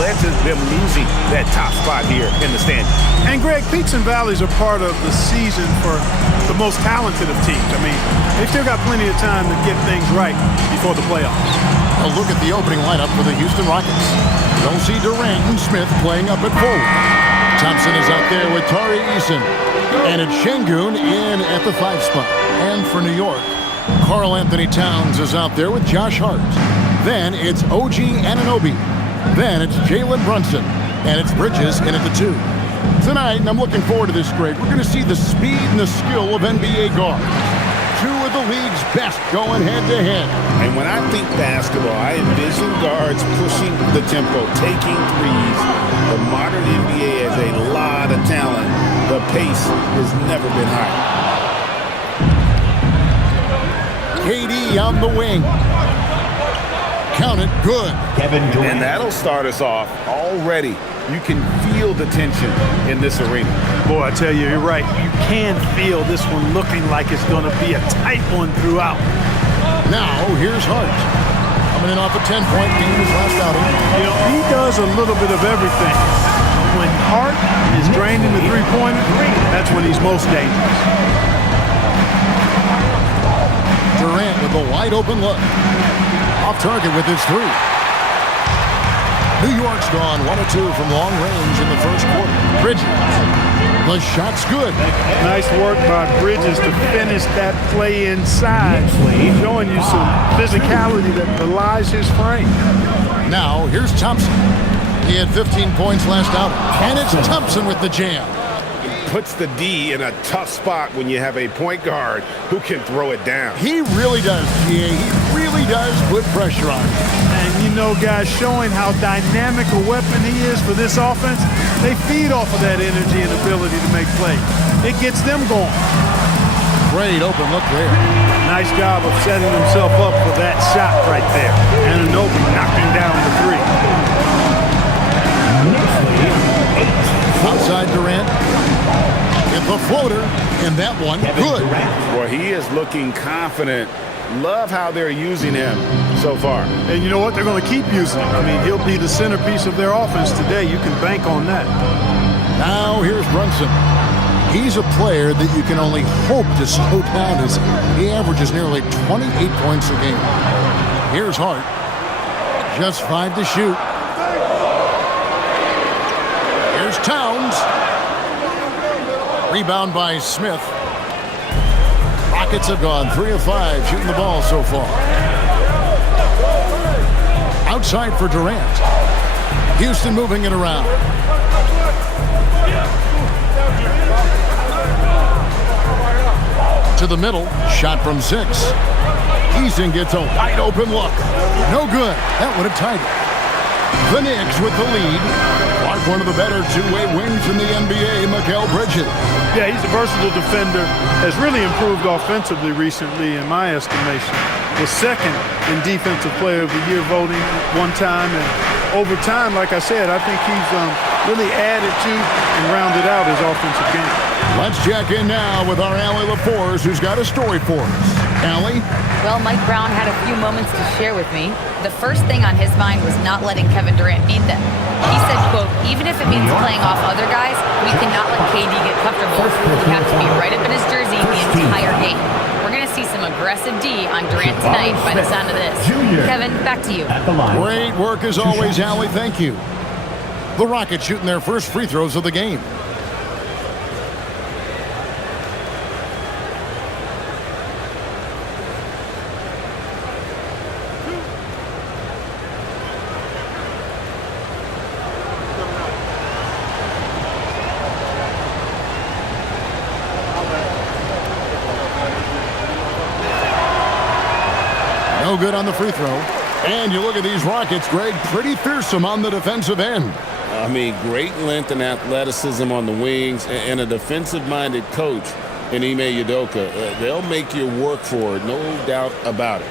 led to them losing that top spot here in the standings. And Greg, peaks and valleys are part of the season for the most talented of teams. I mean, they've still got plenty of time to get things right before the playoffs. A look at the opening lineup for the Houston Rockets. You'll see Durant and Smith playing up at forward. Thompson is out there with Tari Eason. And it's Şengün in at the 5 spot. And for New York, Karl Anthony Towns is out there with Josh Hart. Then it's OG Anunoby. Then it's Jalen Brunson. And it's Bridges in at the 2. Tonight, and I'm looking forward to this, Greg, we're going to see the speed and the skill of NBA guards. 2 of the league's best going head-to-head. And when I think basketball, I envision guards pushing the tempo, taking threes. The modern NBA has a lot of talent. The pace has never been higher. KD on the wing. Count it, good. And that'll start us off already. You can feel the tension in this arena. Boy, I tell you, you're right. You can feel this one looking like it's going to be a tight one throughout. Now, here's Hart. Coming in off a 10-point game his last outing. You know, he does a little bit of everything. When Hart is draining the three-pointer, that's when he's most dangerous. Durant with a wide-open look. Off target with his 3. New York's gone 1 of 2 from long range in the first quarter. Bridges. The shot's good. Nice work by Bridges to finish that play inside. Showing you some physicality that belies his frame. Now, here's Thompson. He had 15 points last out. And it's Thompson with the jam. Puts the D in a tough spot when you have a point guard who can throw it down. He really does, GA. He really does put pressure on him. And you know, guys, showing how dynamic a weapon he is for this offense, they feed off of that energy and ability to make plays. It gets them going. Great open look there. Nice job of setting himself up for that shot right there. Anunoby knocking down the 3. Outside Durant. Get the floater. And that one, good. Well, he is looking confident. Love how they're using him so far. And you know what? They're going to keep using him. I mean, he'll be the centerpiece of their offense today. You can bank on that. Now here's Brunson. He's a player that you can only hope to slow down as he averages nearly 28 points a game. Here's Hart. Just 5 to shoot. Here's Towns. Rebound by Smith. Rockets have gone 3 of 5 shooting the ball so far. Outside for Durant. Houston moving it around. To the middle. Shot from 6. Eason gets a wide open look. No good. That would have tied it. The Knicks with the lead. Clark, one of the better two-way wings in the NBA, Mikal Bridges. Yeah, he's a versatile defender. Has really improved offensively recently, in my estimation. Was second in Defensive Player of the Year voting one time. And over time, like I said, I think he's really added to and rounded out his offensive game. Let's check in now with our Allie LaForce, who's got a story for us. Allie? Well, Mike Brown had a few moments to share with me. The first thing on his mind was not letting Kevin Durant beat them. He said, quote, even if it means playing off other guys, we cannot let KD get comfortable. We have to be right up in his jersey the entire game. We're going to see some aggressive D on Durant tonight by the sound of this. Kevin, back to you. Great work as always, Allie. Thank you. The Rockets shooting their first free throws of the game. No good on the free throw. And you look at these Rockets, Greg, pretty fearsome on the defensive end. I mean, great length and athleticism on the wings and a defensive-minded coach in Ime Udoka. They'll make you work for it, no doubt about it.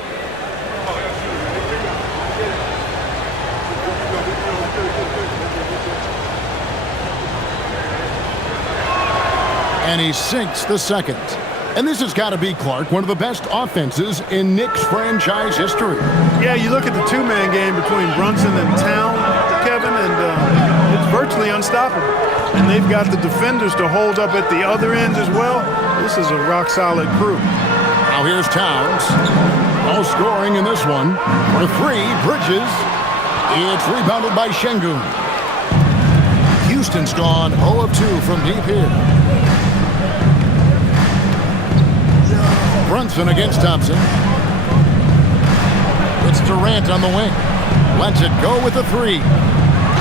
And he sinks the second. And this has got to be, Clark, one of the best offenses in Knicks franchise history. Yeah, you look at the two-man game between Brunson and Town, Kevin, and unstoppable. And they've got the defenders to hold up at the other end as well. This is a rock-solid crew. Now here's Towns. No scoring in this one. For three, Bridges. It's rebounded by Şengün. Houston's gone 0 of 2 from deep here. Brunson against Thompson. It's Durant on the wing. Lets it go with the three.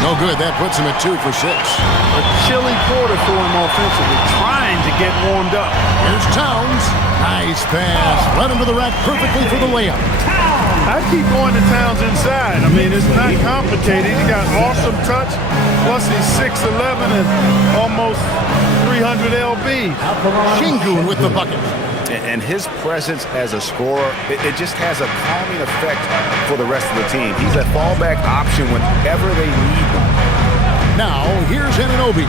No good. That puts him at 2 for 6. A chilly quarter for him offensively, trying to get warmed up. Here's Towns. Nice pass. Right into the rack perfectly for the layup. I keep going to Towns inside. I mean, it's not complicated. He's got awesome touch. Plus, he's 6'11" and almost 300 lb. Şengün with the bucket. And his presence as a scorer, it just has a calming effect for the rest of the team. He's a fallback option whenever they need him. Now, here's Anunoby,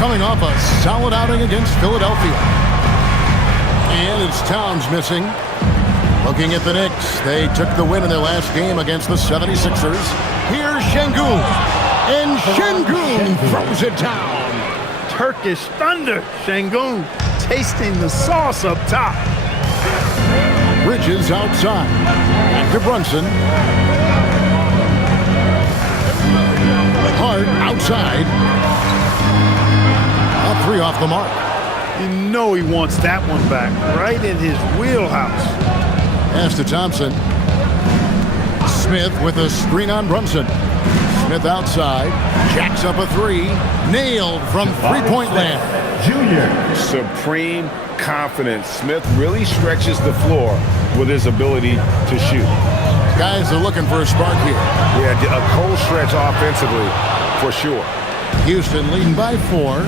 coming off a solid outing against Philadelphia. And it's Towns missing. Looking at the Knicks, they took the win in their last game against the 76ers. Here's Şengün, and Şengün throws it down. Turkish thunder. Şengün tasting the sauce up top. Bridges outside. Back to Brunson. Hart outside. A 3 off the mark. You know he wants that one back, right in his wheelhouse. Pass to Thompson. Smith with a screen on Brunson. Smith outside. Jacks up a 3. Nailed from three-point land. Junior. Supreme confidence. Smith really stretches the floor with his ability to shoot. Guys are looking for a spark here. Yeah, a cold stretch offensively for sure. Houston leading by 4.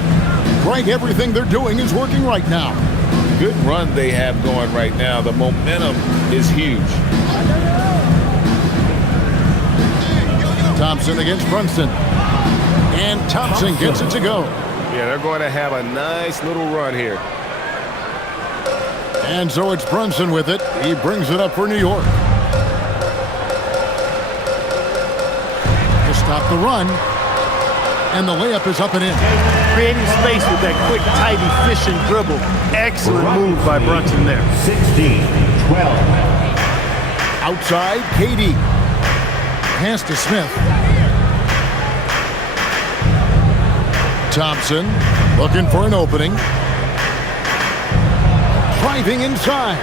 Greg, everything they're doing is working right now. Good run they have going right now. The momentum is huge. Thompson against Brunson. And Thompson gets it to go. Yeah, they're going to have a nice little run here. And so it's Brunson with it. He brings it up for New York. To stop the run. And the layup is up and in. Creating space with that quick, tight, efficient dribble. Excellent move by Brunson there. 16-12. Outside, KD. Pass to Smith. Thompson looking for an opening. Driving inside.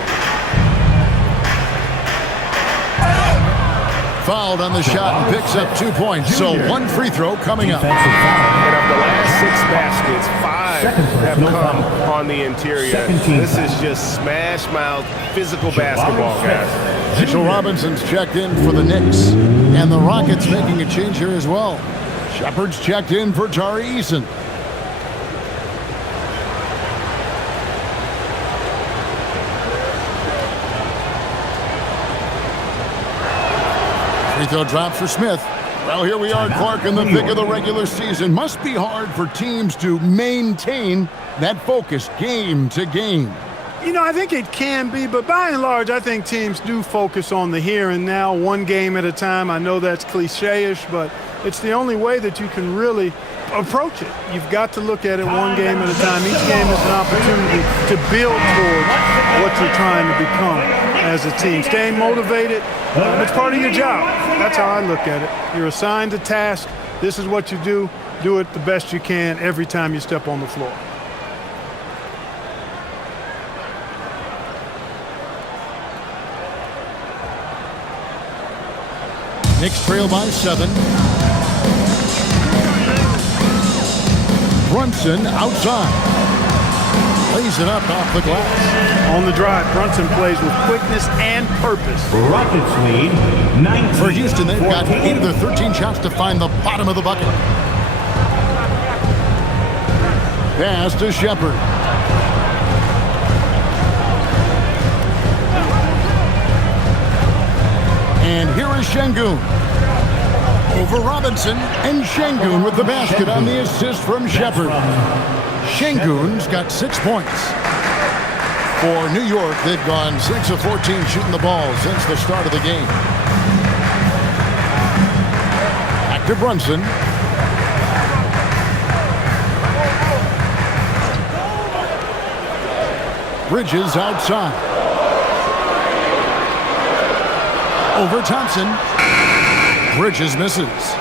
Fouled on the shot and picks up 2 points. So 1 free throw coming up. And of the last 6 baskets, 5 have come on the interior. This is just smash mouth physical basketball, guys. Mitchell Robinson's checked in for the Knicks. And the Rockets making a change here as well. Shepard's checked in for Tari Eason. Free throw drops for Smith. Well, here we are, Clark, in the thick of the regular season. Must be hard for teams to maintain that focus game to game. You know, I think it can be, but by and large, I think teams do focus on the here and now, one game at a time. I know that's cliche-ish, but it's the only way that you can really approach it. You've got to look at it one game at a time. Each game is an opportunity to build towards what you're trying to become as a team. Staying motivated, it's part of your job. That's how I look at it. You're assigned a task. This is what you do. Do it the best you can every time you step on the floor. Knicks trail by 7. Brunson outside. Lays it up off the glass. On the drive, Brunson plays with quickness and purpose. Rockets lead 19. For Houston, they've got 8 of their 13 shots to find the bottom of the bucket. Pass to Shepard. And here is Şengün. Over Robinson, and Şengün with the basket on the assist from Shepard. Şengün's got 6 points. For New York, they've gone 6 of 14 shooting the ball since the start of the game. Back to Brunson. Bridges outside. Over Thompson. Bridges misses.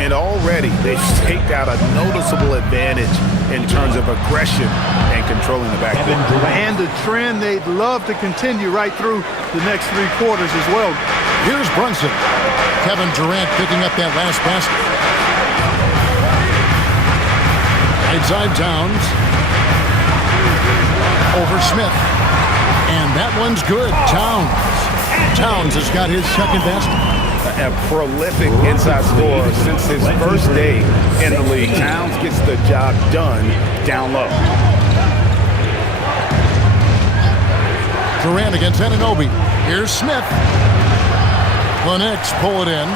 And already they've staked out a noticeable advantage in terms of aggression and controlling the backcourt. And the trend they'd love to continue right through the next 3 quarters as well. Here's Brunson. Kevin Durant picking up that last basket. Right side Towns. Over Smith. And that one's good. Towns has got his second basket. A prolific inside scorer since his first day in the league. Towns gets the job done down low. Durant against Anunoby. Here's Smith. The Knicks pull it in.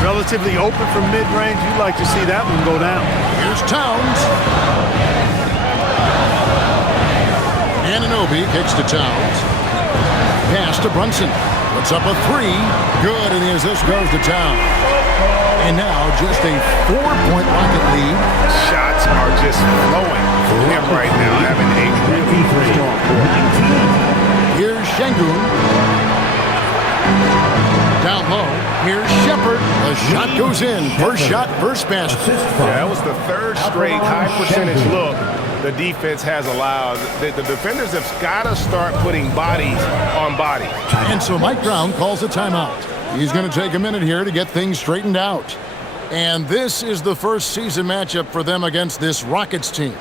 Relatively open from mid-range. You'd like to see that one go down. Here's Towns. Anunoby kicks to Towns. Pass to Brunson. Puts up a 3. Good, and the assist goes to Towns. And now just a 4-point Rocket lead. Shots are just flowing for him right now, having a really strong quarter. Here's Şengün. Down low. Here's Shepard. The shot goes in. First shot, first basket. Yeah, that was the 3rd straight high percentage look the defense has allowed. The defenders have got to start putting bodies on bodies. And so Mike Brown calls a timeout. He's going to take a minute here to get things straightened out. And this is the first season matchup for them against this Rockets team.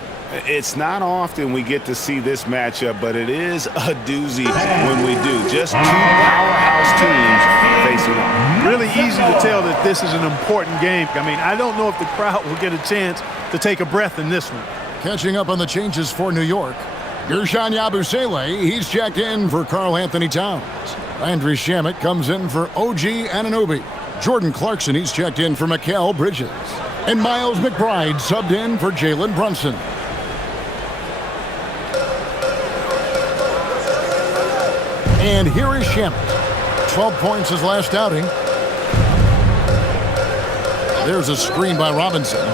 It's not often we get to see this matchup, but it is a doozy when we do. Just 2 powerhouse teams facing off. Really easy to tell that this is an important game. I mean, I don't know if the crowd will get a chance to take a breath in this one. Catching up on the changes for New York. Guerschon Yabusele, he's checked in for Karl Anthony Towns. Landry Shamet comes in for OG Anunoby. Jordan Clarkson, he's checked in for Mikal Bridges. And Miles McBride subbed in for Jalen Brunson. And here is Shamet. 12 points his last outing. There's a screen by Robinson.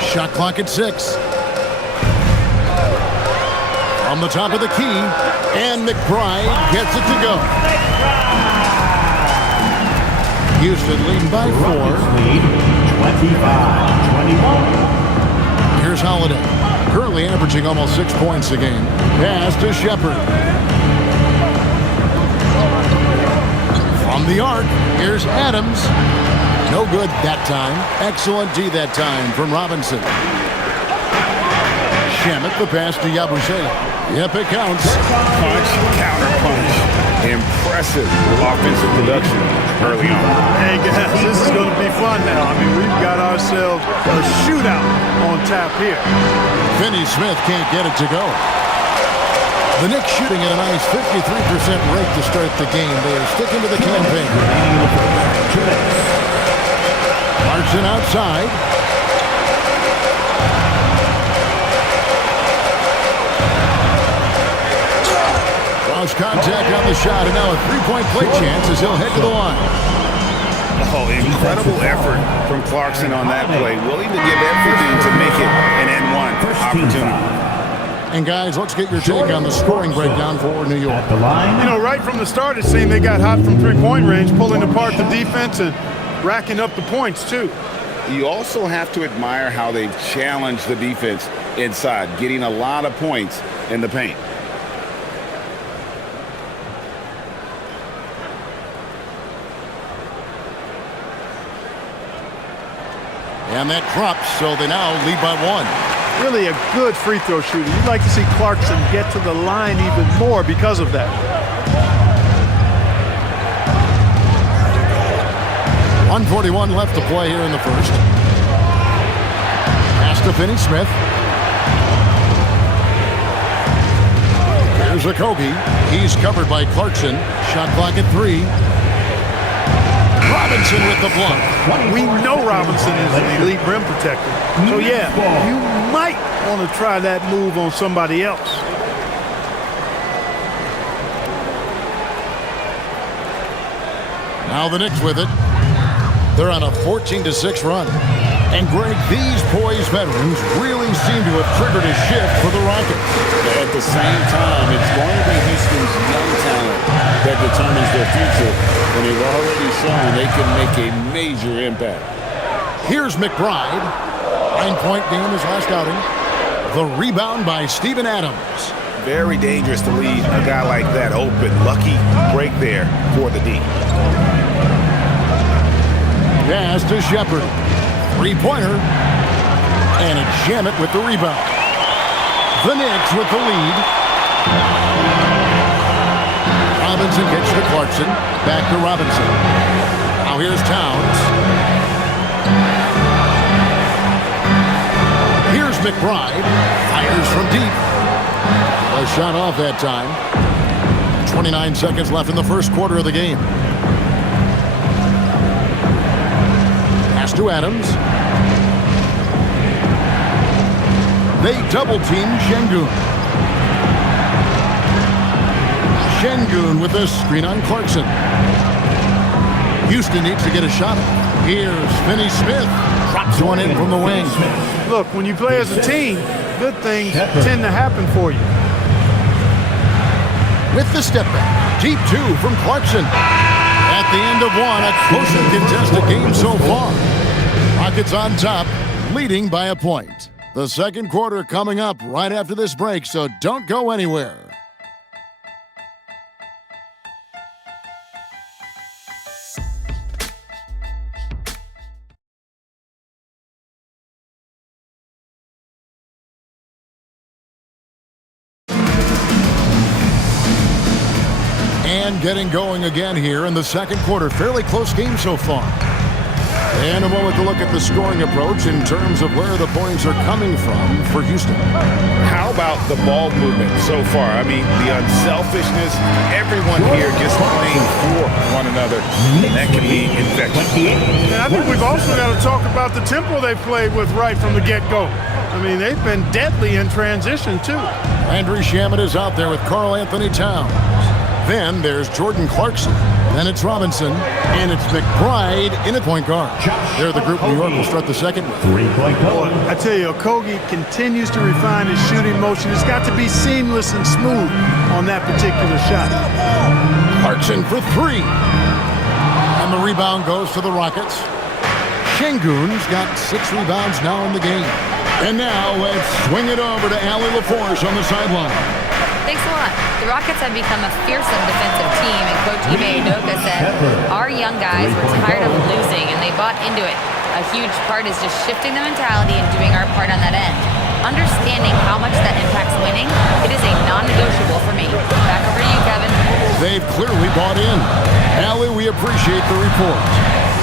Shot clock at 6. On the top of the key, and McBride gets it to go. Houston leading by 4. Lead 25-21. Here's Holiday. Currently averaging almost 6 points a game. Pass to Shepard. From the arc, here's Adams. No good that time. Excellent D that time from Robinson. Shamet, the pass to Yabusele. Yep, it counts. Punch, counter punch. Impressive offensive production early on. Hey guys, this is going to be fun now. I mean, we've got ourselves a shootout on tap here. Finney Smith can't get it to go. The Knicks shooting at a nice 53% rate to start the game. They are sticking to the campaign. Clarkson outside. Cross contact on the shot, and now a 3-point play chance as he'll head to the line. Oh, incredible effort from Clarkson on that play. Willing to give everything to make it an N1 opportunity. And guys, let's get your take on the scoring breakdown for New York. At the line. You know, right from the start, it seemed they got hot from 3-point range, pulling apart the defense and racking up the points, too. You also have to admire how they've challenged the defense inside, getting a lot of points in the paint. And that drops, so they now lead by 1. Really a good free throw shooter. You'd like to see Clarkson get to the line even more because of that. 1:41 left to play here in the first. Pass to Finney Smith. Here's Okogie. He's covered by Clarkson. Shot clock at 3. Robinson with the block. We know Robinson is an elite rim protector. So, yeah, you might want to try that move on somebody else. Now the Knicks with it. They're on a 14-6 run. And, Greg, these poised veterans really seem to have triggered a shift for the Rockets. At the same time, it's going to be Houston's young talent that determines their future, and they've already shown they can make a major impact. Here's McBride. 9-point game his last outing. The rebound by Steven Adams. Very dangerous to leave a guy like that open. Lucky break there for the D. Pass to Shepard. Three-pointer. And a jam it with the rebound. The Knicks with the lead. Robinson gets to Clarkson. Back to Robinson. Now here's Towns. Here's McBride. Fires from deep. A shot off that time. 29 seconds left in the first quarter of the game. Pass to Adams. They double-team Şengün. Şengün with a screen on Clarkson. Houston needs to get a shot. Here's Finney Smith. Drops one in from the wing. Look, when you play as a team, good things tend to happen for you. With the step back. Deep two from Clarkson. At the end of one, a close and contested game so far. Rockets on top, leading by a point. The second quarter coming up right after this break, so don't go anywhere. And getting going again here in the second quarter. Fairly close game so far. And a moment to look at the scoring approach in terms of where the points are coming from for Houston. How about the ball movement so far? I mean, the unselfishness, everyone here just playing for one another. That can be infectious. And I think we've also got to talk about the tempo they've played with right from the get-go. I mean, they've been deadly in transition, too. Landry Shamet is out there with Karl Anthony Towns. Then there's Jordan Clarkson. Then it's Robinson. And it's McBride in at point guard. They're the group New York will start the second with. Three-point goal. I tell you, Okogie continues to refine his shooting motion. It's got to be seamless and smooth on that particular shot. Clarkson for three. And the rebound goes to the Rockets. Şengün's got 6 rebounds now in the game. And now let's swing it over to Allie LaForce on the sideline. Thanks a lot. The Rockets have become a fearsome defensive team, and Coach Ime Udoka said, our young guys were tired of losing, and they bought into it. A huge part is just shifting the mentality and doing our part on that end. Understanding how much that impacts winning, it is a non-negotiable for me. Back over to you, Kevin. They've clearly bought in. Allie, we appreciate the report.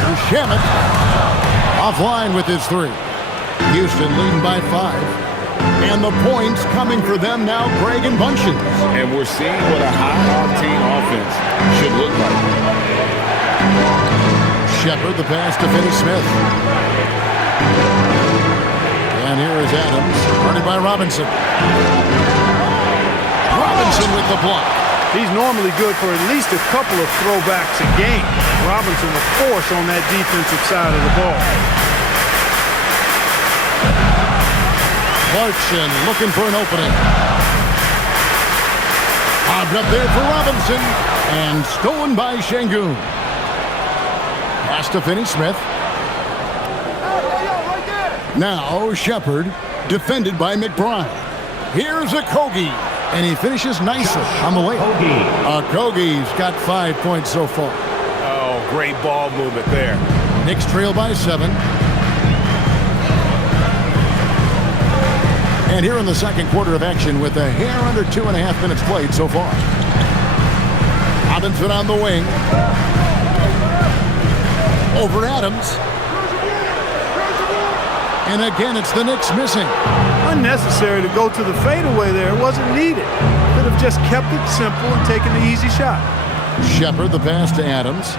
Here's Shamet offline with his 3. Houston leading by 5. And the points coming for them now, Greg and Bunchen. And we're seeing what a high-octane offense should look like. Shepard, the pass to Finney Smith. And here is Adams, guarded by Robinson. Robinson with the block. He's normally good for at least a couple of throwbacks a game. Robinson a force on that defensive side of the ball. Clarkson looking for an opening. Bobbed up there for Robinson. And stolen by Şengün. Pass to Finney Smith. Now Shepard, defended by McBride. Here's Okogie. And he finishes nicely on the way. Okogie's got 5 points so far. Oh, great ball movement there. Knicks trail by 7. And here in the second quarter of action with a hair under 2.5 minutes played so far. Robinson on the wing. Over Adams. And again, it's the Knicks missing. Unnecessary to go to the fadeaway there. It wasn't needed. Could have just kept it simple and taken the easy shot. Shepard, the pass to Adams.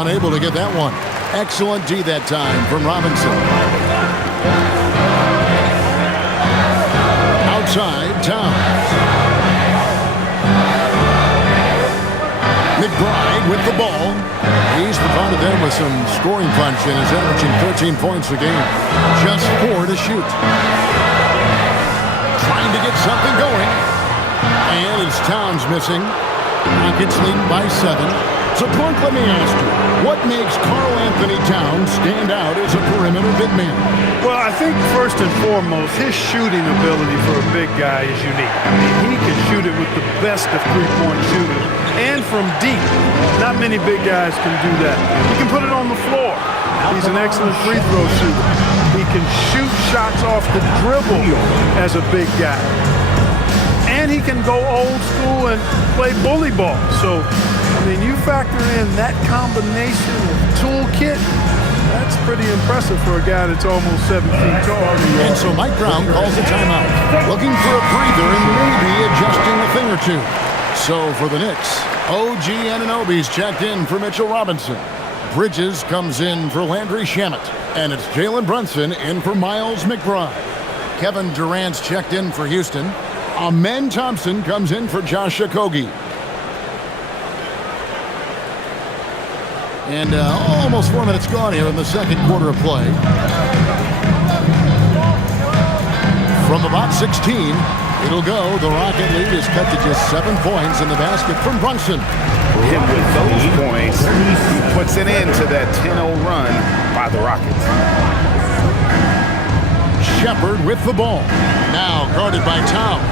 Unable to get that one. Excellent D that time from Robinson. Outside, Towns. McBride with the ball. started them with some scoring punch and is averaging 13 points a game. Just 4 to shoot. Trying to get something going. And it's Towns missing. Rockets leading by 7. So, Clark, let me ask you, what makes Karl Anthony Towns stand out as a perimeter big man? Well, I think first and foremost, his shooting ability for a big guy is unique. I mean, he can shoot it with the best of three-point shooters and from deep. Not many big guys can do that. He can put it on the floor. He's an excellent free throw shooter. He can shoot shots off the dribble as a big guy. And he can go old school and play bully ball. So, I mean, you factor in that combination of toolkit, that's pretty impressive for a guy that's almost 7 feet tall. And so Mike Brown calls a timeout, looking for a breather and maybe adjusting a thing or two. So for the Knicks, OG Anunoby's checked in for Mitchell Robinson. Bridges comes in for Landry Shamet. And it's Jalen Brunson in for Miles McBride. Kevin Durant's checked in for Houston. Amen Thompson comes in for Josh Okogie. And almost 4 minutes gone here in the second quarter of play. From about 16, it'll go. The Rocket lead is cut to just 7 points in the basket from Brunson. And with those points, he puts it into that 10-0 run by the Rockets. Shepard with the ball. Now guarded by Towns.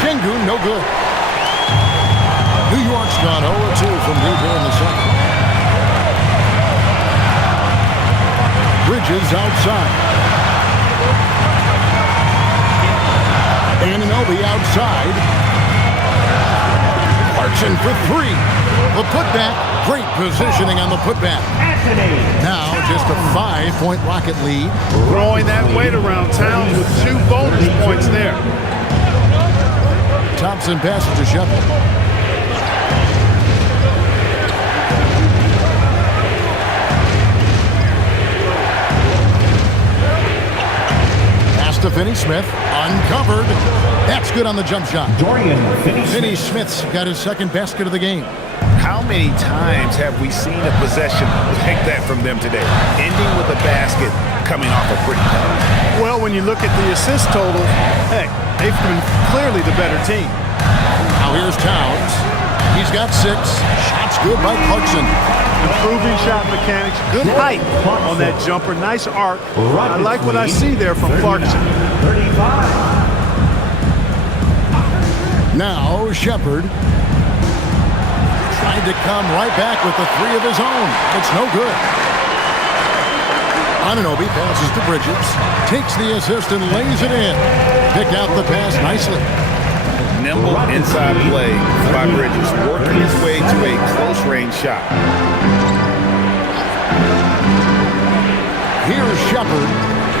Şengün, no good. New York's gone 0-2 from deep here in the second. Bridges outside. Anunoby outside. Clarkson for 3. The putback. Great positioning on the putback. Now just a 5-point Rocket lead. Throwing that weight around. Towns with 2 bonus points there. Thompson passes to Shepard. Pass to Finney-Smith. Uncovered. That's good on the jump shot. Finney-Smith's got his second basket of the game. How many times have we seen a possession like that from them today? Ending with a basket coming off a brick pass. Well, when you look at the assist total, heck, they've been clearly the better team. Now here's Towns. He's got 6. Shots good by Clarkson. Improving shot mechanics. Good height on that jumper. Nice arc. I like what I see there from Clarkson. Now Shepard. Tried to come right back with the 3 of his own. It's no good. Anunoby passes to Bridges. Takes the assist and lays it in. Pick out the pass nicely. Nimble inside play by Bridges, working his way to a close-range shot. Here's Shepard.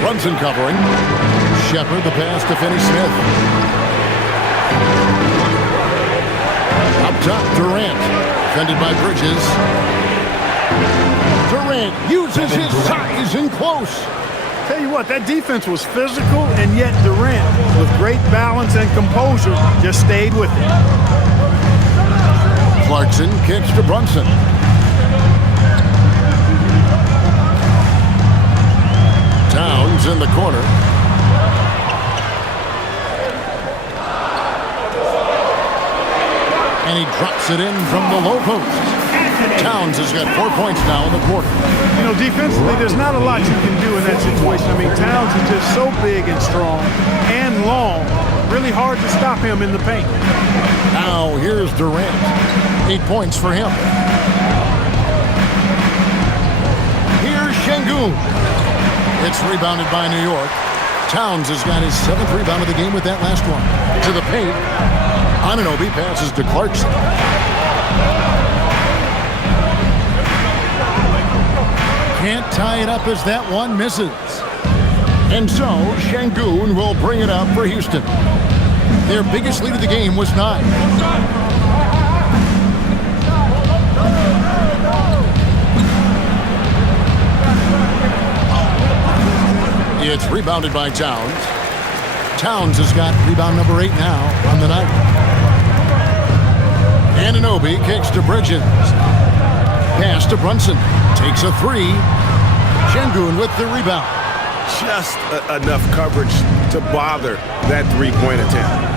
Brunson covering. Shepard the pass to Finney-Smith. Up top, Durant. Defended by Bridges. Durant uses his size in close. Tell you what, that defense was physical, and yet Durant, with great balance and composure, just stayed with it. Clarkson kicks to Brunson. Towns in the corner. And he drops it in from the low post. Towns has got 4 points now in the quarter. You know, defensively, there's not a lot you can do in that situation. I mean, Towns is just so big and strong and long. Really hard to stop him in the paint. Now, here's Durant. 8 points for him. Here's Şengün. It's rebounded by New York. Towns has got his 7th rebound of the game with that last one. To the paint. Anunoby passes to Clarkson. Can't tie it up as that one misses. And so, Şengün will bring it up for Houston. Their biggest lead of the game was 9. It's rebounded by Towns. Towns has got rebound number 8 now on the night. Anunoby kicks to Bridges. Pass to Brunson. Takes a three. Şengün with the rebound. Just enough coverage to bother that three-point attempt.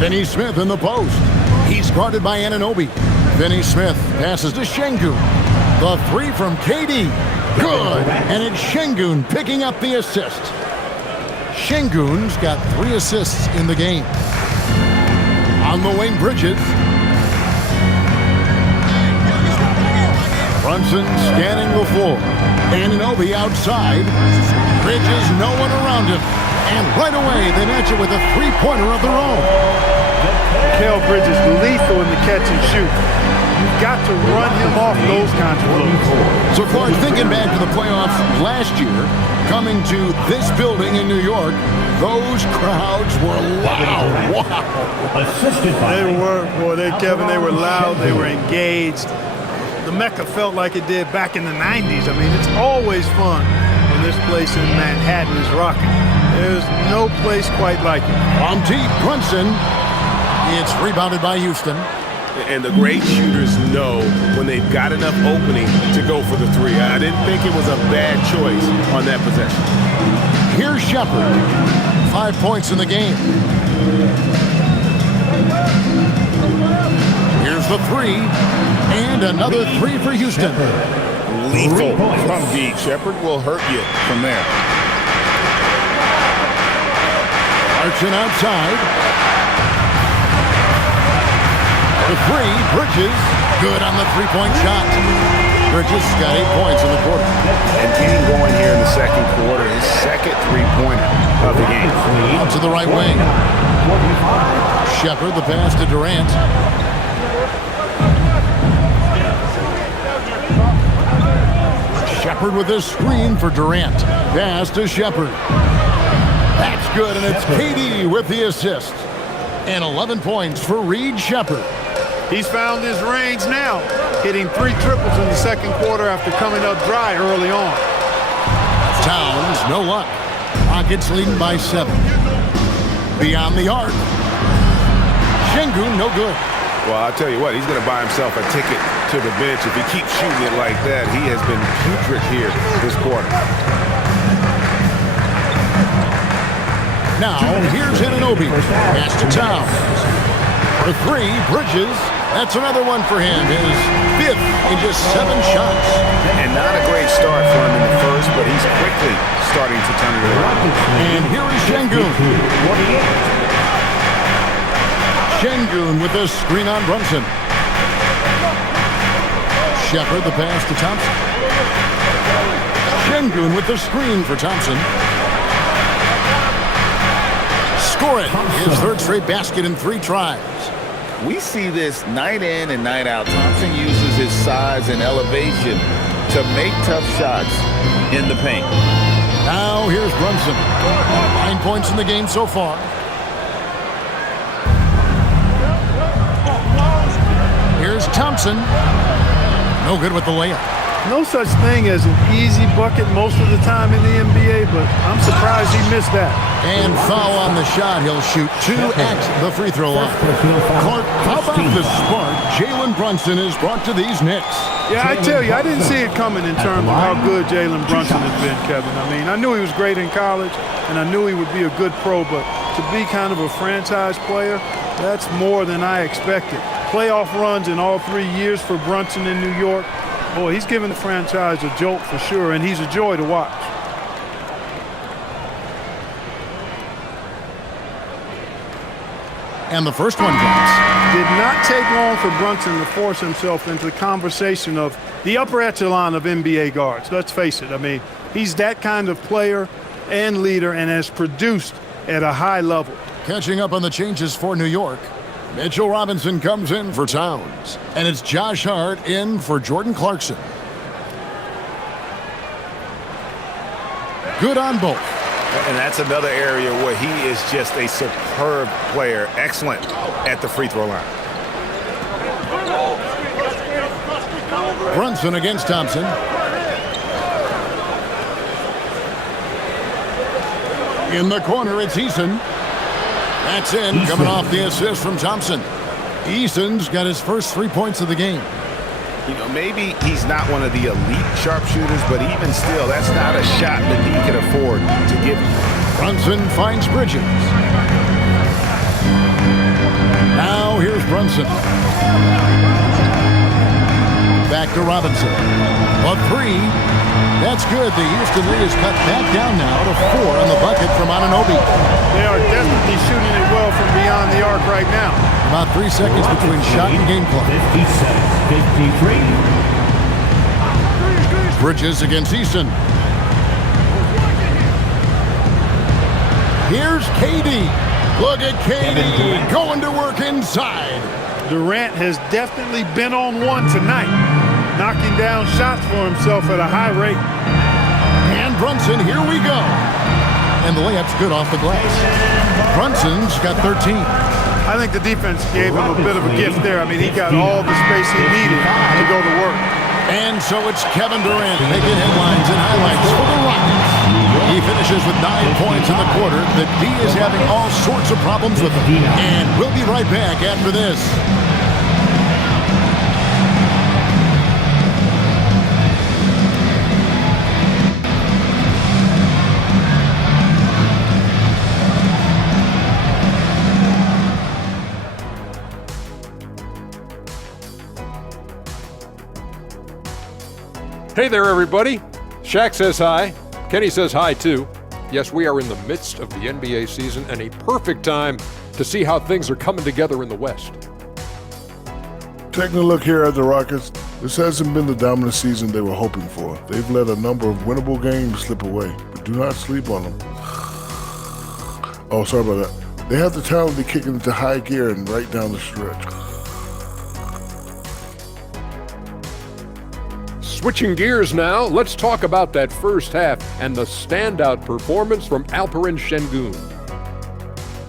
Finney Smith in the post. He's guarded by Anunoby. Finney Smith passes to Şengün. The three from KD. Good. And it's Şengün picking up the assist. Şengün's got 3 assists in the game. On the wing, Bridges. Brunson scanning the floor. Anunoby outside. Bridges, no one around him. And right away, they match it with a three-pointer of their own. Kel Bridges lethal in the catch and shoot. You've got to run him off those kinds of moves. So far, thinking back to the playoffs last year, coming to this building in New York, those crowds were loud. Wow. Assisted by Kevin, they were loud, they were engaged. The Mecca felt like it did back in the 90s. I mean, it's always fun when this place in Manhattan is rocking. There's no place quite like it. On deep, Brunson. It's rebounded by Houston. And the great shooters know when they've got enough opening to go for the three. I didn't think it was a bad choice on that possession. Here's Shepherd. 5 points in the game. Here's the three. And another three for Houston. Lethal from deep. Shepherd will hurt you from there. Arching outside. The three, Bridges, good on the three-point shot. Bridges got 8 points in the quarter. And getting going here in the second quarter, his second three-pointer of the game. Out to the right wing. Shepherd, the pass to Durant. Shepherd with a screen for Durant. Pass to Shepherd. That's good, and it's KD with the assist. And 11 points for Reed Shepherd. He's found his range now, hitting 3 triples in the second quarter after coming up dry early on. Towns, no luck. Rockets leading by 7. Beyond the arc. Şengün, no good. Well, I'll tell you what, he's going to buy himself a ticket to the bench. If he keeps shooting it like that, he has been putrid here this quarter. Now, here's Anunoby. Pass to Towns. For 3, Bridges. That's another one for him. His 5th in just 7 shots. And not a great start for him in the first, but he's quickly starting to turn it around. And here is Şengün. Şengün with the screen on Brunson. Shepherd, the pass to Thompson. Şengün with the screen for Thompson. Score it. His 3rd straight basket in 3 tries. We see this night in and night out. Thompson uses his size and elevation to make tough shots in the paint. Now here's Brunson. 9 points in the game so far. Here's Thompson. No good with the layup. No such thing as an easy bucket most of the time in the NBA, but I'm surprised he missed that. And foul on the shot. He'll shoot 2 at the free throw line. Clark, how about the spark Jalen Brunson has brought to these Knicks? Yeah, I tell you, I didn't see it coming in terms of how good Jalen Brunson has been, Kevin. I mean, I knew he was great in college, and I knew he would be a good pro, but to be kind of a franchise player, that's more than I expected. Playoff runs in all 3 years for Brunson in New York. Boy, he's given the franchise a jolt for sure, and he's a joy to watch. And the first one drops. Did not take long for Brunson to force himself into the conversation of the upper echelon of NBA guards. Let's face it. I mean, he's that kind of player and leader and has produced at a high level. Catching up on the changes for New York. Mitchell Robinson comes in for Towns. And it's Josh Hart in for Jordan Clarkson. Good on both. And that's another area where he is just a superb player. Excellent at the free throw line. Brunson against Thompson. In the corner, it's Eason. That's in, coming off the assist from Thompson. Eason's got his first 3 points of the game. You know, maybe he's not one of the elite sharpshooters, but even still, that's not a shot that he can afford to give. Brunson finds Bridges. Now here's Brunson. Back to Robinson. A three. That's good. The Houston lead is cut back down now to 4 on the bucket from Anunoby. They are definitely shooting it well from beyond the arc right now. About 3 seconds between shot and game clock. 57-53. Bridges against Eason. Here's KD. Look at KD going to work inside. Durant has definitely been on one tonight, knocking down shots for himself at a high rate. And Brunson, here we go. And the layup's good off the glass. Brunson's got 13. I think the defense gave him a bit of a gift there. I mean, he got all the space he needed to go to work. And so it's Kevin Durant making headlines and highlights for the Rockets. He finishes with 9 points in the quarter. The D is having all sorts of problems with him. And we'll be right back after this. Hey there, everybody. Shaq says hi. Kenny says hi, too. Yes, we are in the midst of the NBA season and a perfect time to see how things are coming together in the West. Taking a look here at the Rockets, this hasn't been the dominant season they were hoping for. They've let a number of winnable games slip away, but do not sleep on them. Oh, sorry about that. They have the talent to kick into high gear and right down the stretch. Switching gears now, let's talk about that first half and the standout performance from Alperen Şengün.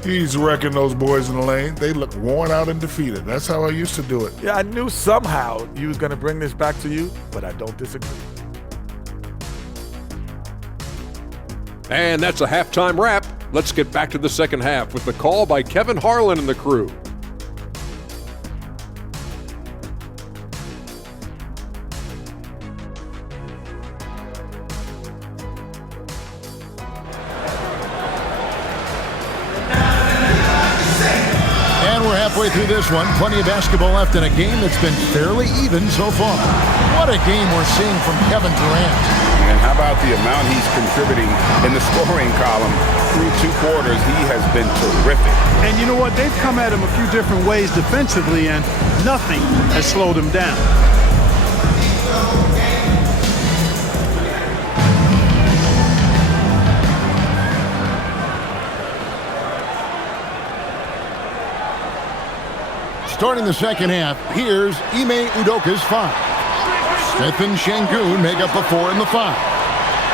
He's wrecking those boys in the lane. They look worn out and defeated. That's how I used to do it. Yeah, I knew somehow you was going to bring this back to you, but I don't disagree. And that's a halftime wrap. Let's get back to the second half with the call by Kevin Harlan and the crew. Halfway through this one, plenty of basketball left in a game that's been fairly even so far. What a game we're seeing from Kevin Durant. And how about the amount he's contributing in the scoring column through 2 quarters? He has been terrific. And you know what? They've come at him a few different ways defensively, and nothing has slowed him down. Starting the second half, here's Ime Udoka's 5. Smith and Şengün make up the 4 and the 5.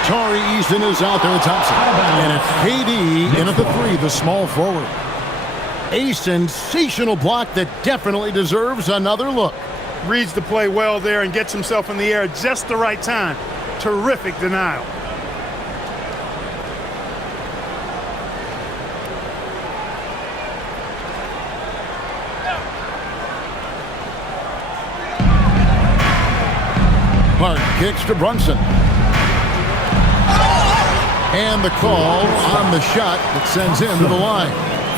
Tari Eason is out there at Thompson. And it's KD in at the 3, the small forward. A sensational block that definitely deserves another look. Reads the play well there and gets himself in the air at just the right time. Terrific denial. Clark kicks to Brunson. And the call on the shot that sends him to the line.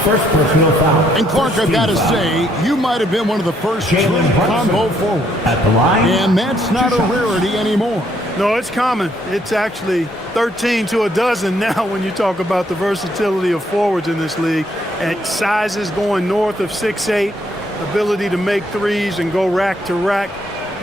First personal foul. And Clark, I've got to say, you might have been one of the first true combo forwards. At the line. And that's not a rarity anymore. No, it's common. It's actually 13 to a dozen now when you talk about the versatility of forwards in this league. At sizes going north of 6'8", ability to make threes and go rack to rack.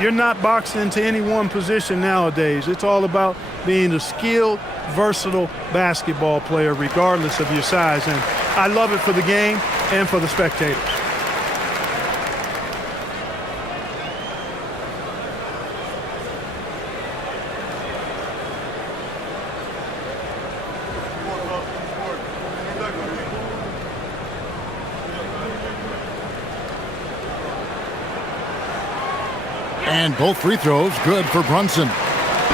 You're not boxed into any one position nowadays. It's all about being a skilled, versatile basketball player regardless of your size. And I love it for the game and for the spectators. And both free throws good for Brunson.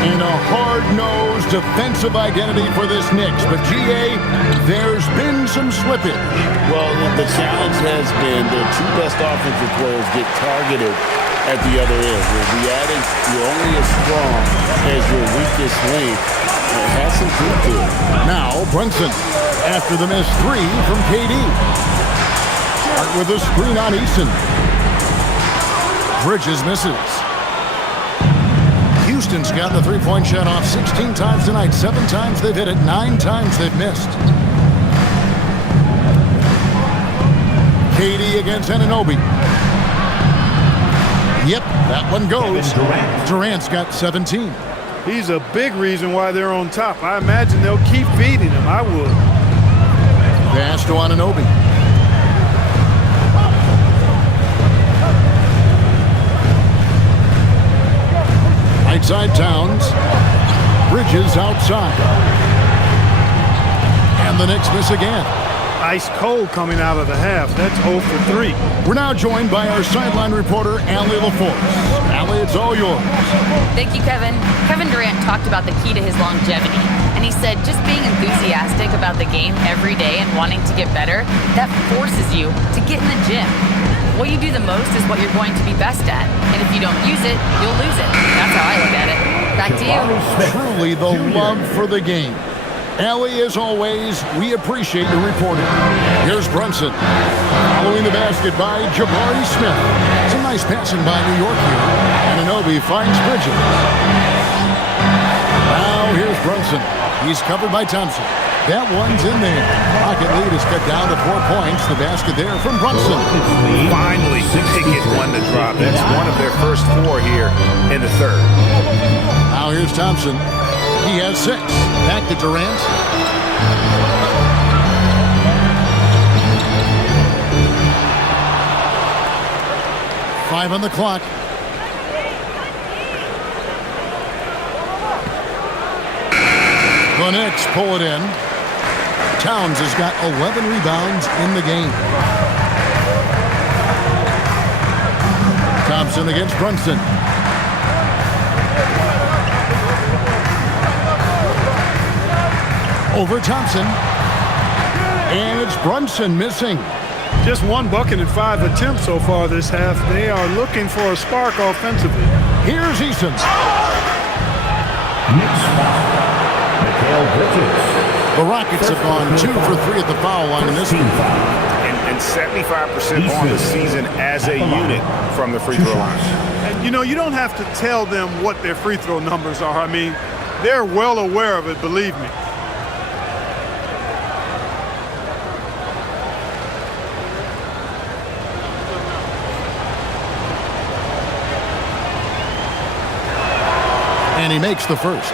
in a hard-nosed defensive identity for this Knicks. But, GA, there's been some slippage. Well, the challenge has been their two best offensive players get targeted at the other end. You're only as strong as your weakest link. It has some truth to it. Now, Brunson, after the missed three from KD. Hart with a screen on Eason. Bridges misses. Houston's got the three-point shot off 16 times tonight. 7 times they've hit it, 9 times they've missed. KD against Anunoby. Yep, that one goes. Durant's got 17. He's a big reason why they're on top. I imagine they'll keep feeding him. I would. Pass to Anunoby. Right side Towns. Bridges outside. And the Knicks miss again. Ice cold coming out of the half. That's 0 for 3. We're now joined by our sideline reporter, Allie LaForce. Allie, it's all yours. Thank you, Kevin. Kevin Durant talked about the key to his longevity, and he said just being enthusiastic about the game every day and wanting to get better, that forces you to get in the gym. What you do the most is what you're going to be best at, and if you don't use it, you'll lose it. That's how I look at it. Back to you. Truly the love for the game. Allie, as always, we appreciate your reporting. Here's Brunson. Following the basket by Jabari Smith. Some nice passing by New York here. Anunoby finds Bridges. Now here's Brunson. He's covered by Thompson. That one's in there. Rocket lead is cut down to 4 points. The basket there from Brunson. Finally, they get one to drop. That's one of their first 4 here in the third. Now here's Thompson. He has 6. Back to Durant. Five on the clock. The Knicks pull it in. Towns has got 11 rebounds in the game. Thompson against Brunson. Over Thompson. And it's Brunson missing. Just 1 bucket and 5 attempts so far this half. They are looking for a spark offensively. Here's Eason. The Rockets have gone 2 for 3 at the foul line in this game. And 75% on the season as a unit from the free throw line. And, you know, you don't have to tell them what their free throw numbers are. I mean, they're well aware of it, believe me. And he makes the first.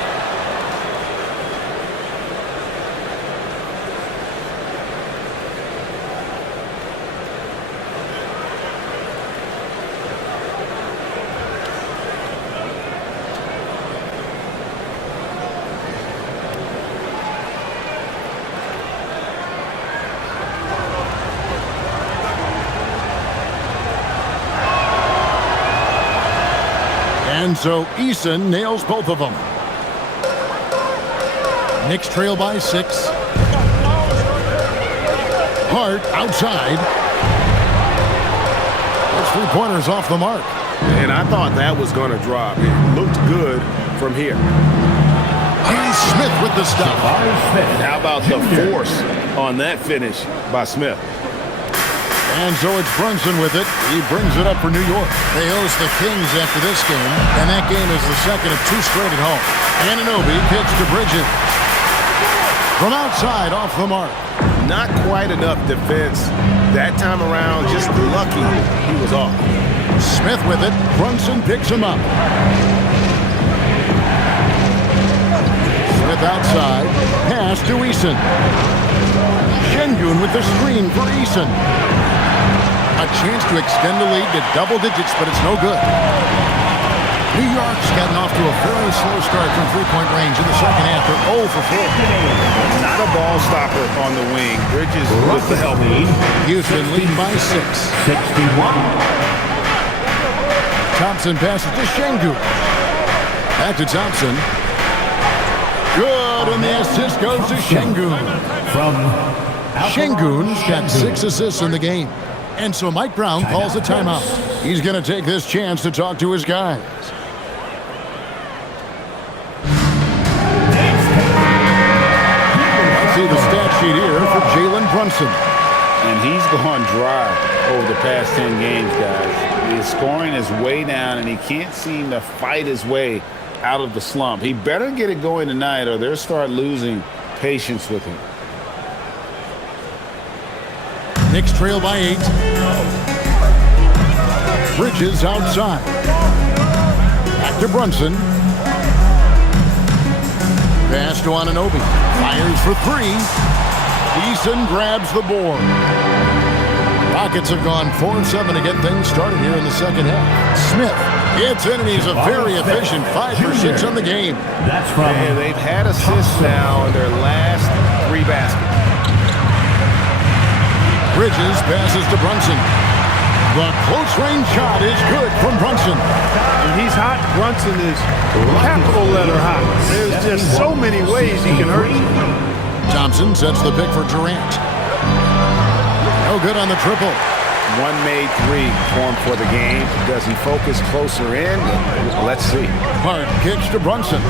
And so Eason nails both of them. Knicks trail by 6. Hart outside. Those 3-pointers off the mark. And I thought that was going to drop. It looked good from here. Here's Smith with the stop. And how about the force on that finish by Smith? And so it's Brunson with it. He brings it up for New York. They host the Kings after this game, and that game is the second of 2 straight at home. Anunoby kicks to Bridges. From outside, off the mark. Not quite enough defense that time around. Just lucky he was off. Smith with it. Brunson picks him up. Smith outside. Pass to Eason. Şengün with the screen for Eason. A chance to extend the lead to double digits, but it's no good. New York's gotten off to a fairly slow start from 3-point range in the second half. They're 0 for 4. Not a ball stopper on the wing. Bridges with the help. Houston leading by 6. 61. Thompson passes to Şengün. Back to Thompson. Good, and the assist goes to Şengün. From Şengün's got 6 assists in the game. And so Mike Brown calls a timeout. He's going to take this chance to talk to his guys. See the stat sheet here for Jalen Brunson. And he's gone dry over the past 10 games, guys. His scoring is way down, and he can't seem to fight his way out of the slump. He better get it going tonight, or they'll start losing patience with him. Knicks trail by 8. Bridges outside. Back to Brunson. Pass to Anunoby. Fires for 3. Eason grabs the board. Rockets have gone 4-7 to get things started here in the second half. Smith gets in, and he's a very efficient 5 for 6 on the game. That's from. And they've had assists now in their last 3 baskets. Bridges passes to Brunson. The close-range shot is good from Brunson. When he's hot, Brunson is capital letter hot. There's just so many ways he can hurt you. Thompson sets the pick for Durant. No good on the triple. One made 3 formed for the game. Does he focus closer in? Let's see. Hart kicks to Brunson.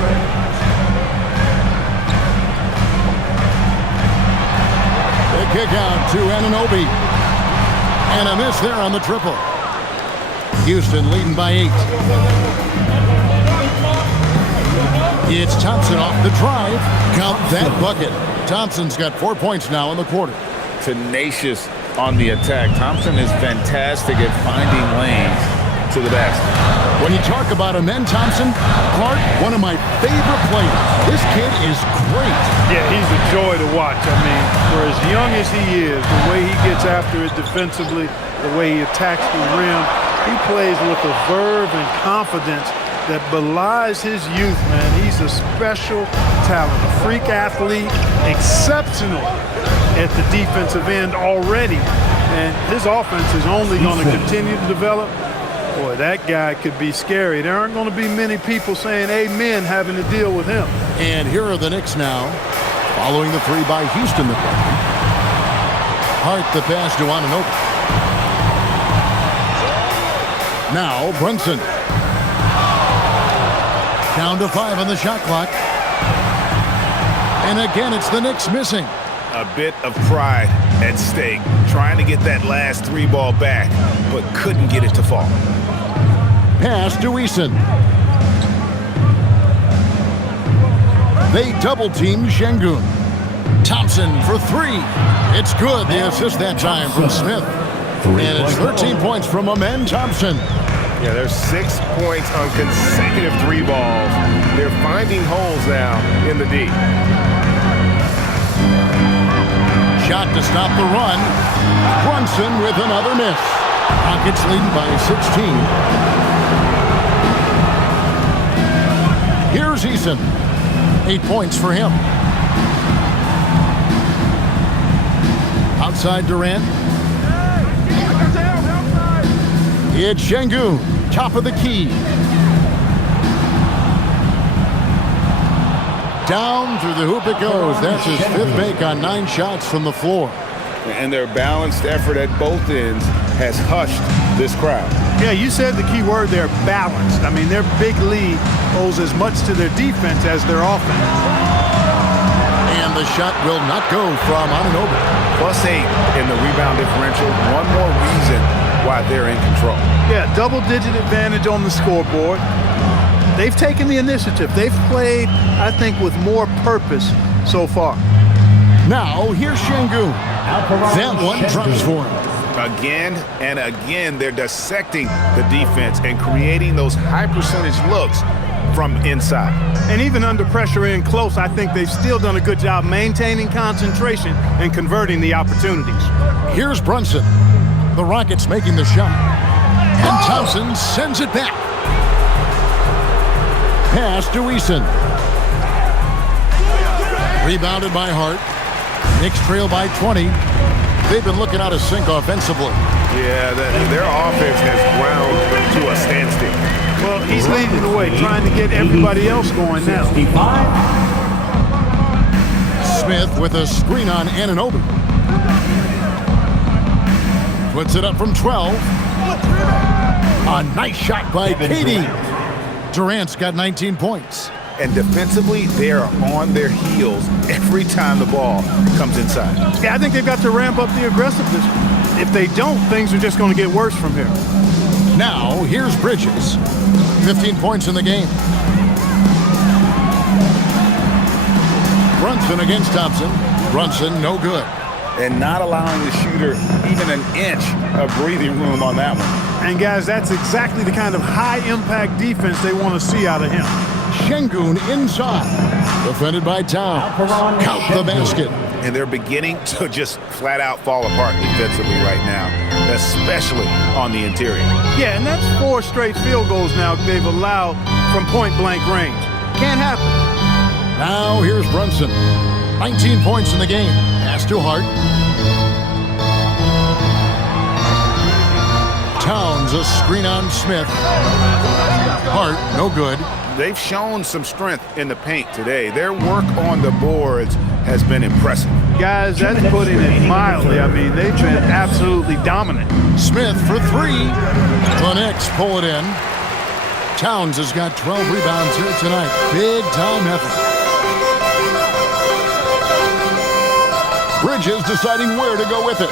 They kick out to Anunoby. And a miss there on the triple. Houston leading by 8. It's Thompson off the drive. Count that bucket. Thompson's got 4 points now in the quarter. Tenacious on the attack. Thompson is fantastic at finding lanes to the basket. When you talk about Amen Thompson, Clark, one of my favorite players. This kid is great. Yeah, he's a joy to watch. I mean, for as young as he is, the way he gets after it defensively, the way he attacks the rim, he plays with a verve and confidence that belies his youth, man. He's a special talent, a freak athlete, exceptional at the defensive end already. And his offense is only going to continue to develop. Boy, that guy could be scary. There aren't going to be many people saying amen having to deal with him. And here are the Knicks now, following the 3 by Houston. Hart the pass to Anunoby. Now Brunson. Down to 5 on the shot clock. And again, it's the Knicks missing. A bit of pride at stake, trying to get that last 3 ball back, but couldn't get it to fall. Pass to Eason. They double-team Şengün. Thompson for 3. It's good. The assist that time from Smith. And it's 13 points from Amen Thompson. Yeah, there's 6 points on consecutive 3 balls. They're finding holes now in the D. Shot to stop the run. Brunson with another miss. Rockets leading by 16. Here's Eason. 8 points for him. Outside Durant. It's Şengün, top of the key. Down through the hoop it goes. That's his 5th make on 9 shots from the floor. And their balanced effort at both ends has hushed this crowd. Yeah, you said the key word there, balanced. I mean, their big lead owes as much to their defense as their offense. And the shot will not go from Anunoby. +8 in the rebound differential. One more reason why they're in control. Yeah, double-digit advantage on the scoreboard. They've taken the initiative. They've played, I think, with more purpose so far. Now, here's Şengün. That one drops for him. Again and again, they're dissecting the defense and creating those high-percentage looks from inside. And even under pressure in close, I think they've still done a good job maintaining concentration and converting the opportunities. Here's Brunson. The Rockets making the shot. And Thompson sends it back. Pass to Eason. Rebounded by Hart. Knicks trail by 20. they've been looking out of sync offensively. Yeah, their offense has ground to a standstill. Well, he's leading the way, trying to get everybody else going now. 65. Smith with a screen on Anunoby. Puts it up from 12. A nice shot by KD. Durant's got 19 points. And defensively, they are on their heels every time the ball comes inside. Yeah, I think they've got to ramp up the aggressiveness. If they don't, things are just going to get worse from here. Now, here's Bridges. 15 points in the game. Brunson against Thompson. Brunson, no good. And not allowing the shooter even an inch of breathing room on that one. And, guys, that's exactly the kind of high-impact defense they want to see out of him. Şengün inside. Defended by Towns. Count the basket. And they're beginning to just flat out fall apart defensively right now, especially on the interior. Yeah, and that's 4 straight field goals now they've allowed from point-blank range. Can't happen. Now here's Brunson. 19 points in the game. Pass to Hart. Towns, a screen on Smith. Hart, no good. They've shown some strength in the paint today. Their work on the boards has been impressive. Guys, that's putting it mildly. I mean, they've been absolutely dominant. Smith for 3. The Knicks pull it in. Towns has got 12 rebounds here tonight. Big time effort. Bridges deciding where to go with it.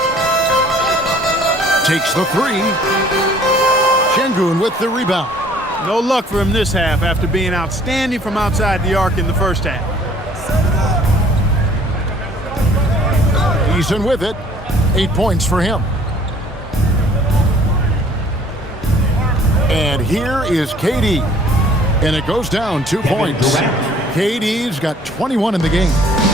Takes the 3. Şengün with the rebound. No luck for him this half after being outstanding from outside the arc in the first half. Eason with it. 8 points for him. And here is KD. And it goes down 2 points. KD's got 21 in the game.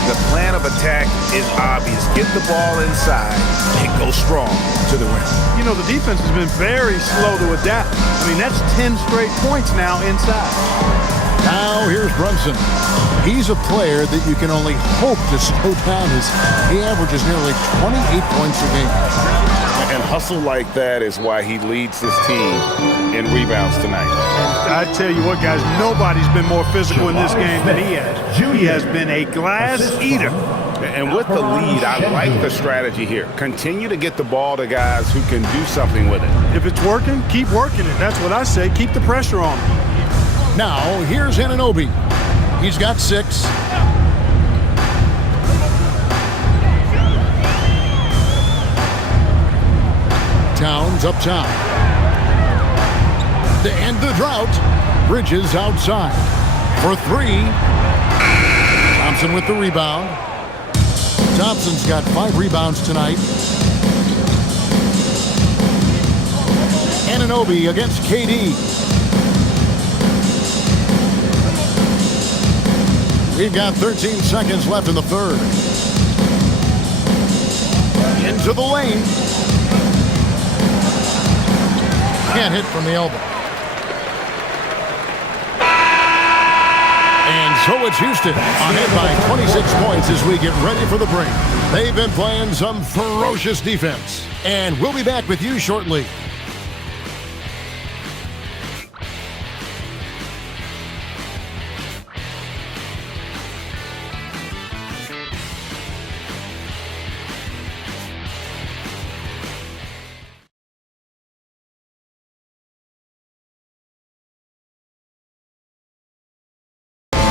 The plan of attack is obvious. Get the ball inside and go strong to the rim. You know, the defense has been very slow to adapt. I mean, that's 10 straight points now inside. Now here's Brunson. He's a player that you can only hope to slow down as he averages nearly 28 points a game. And hustle like that is why he leads his team in rebounds tonight. I tell you what, guys, nobody's been more physical in this game than he has. He has been a glass eater. And with the lead, I like the strategy here. Continue to get the ball to guys who can do something with it. If it's working, keep working it. That's what I say. Keep the pressure on him. Now, here's Anunoby. He's got 6. Towns up top. To end the drought, Bridges outside. For 3. Thompson with the rebound. Thompson's got 5 rebounds tonight. Anunoby against KD. We've got 13 seconds left in the third. Into the lane. Can't hit from the elbow. And so it's Houston ahead by 26 points as we get ready for the break. They've been playing some ferocious defense. And we'll be back with you shortly.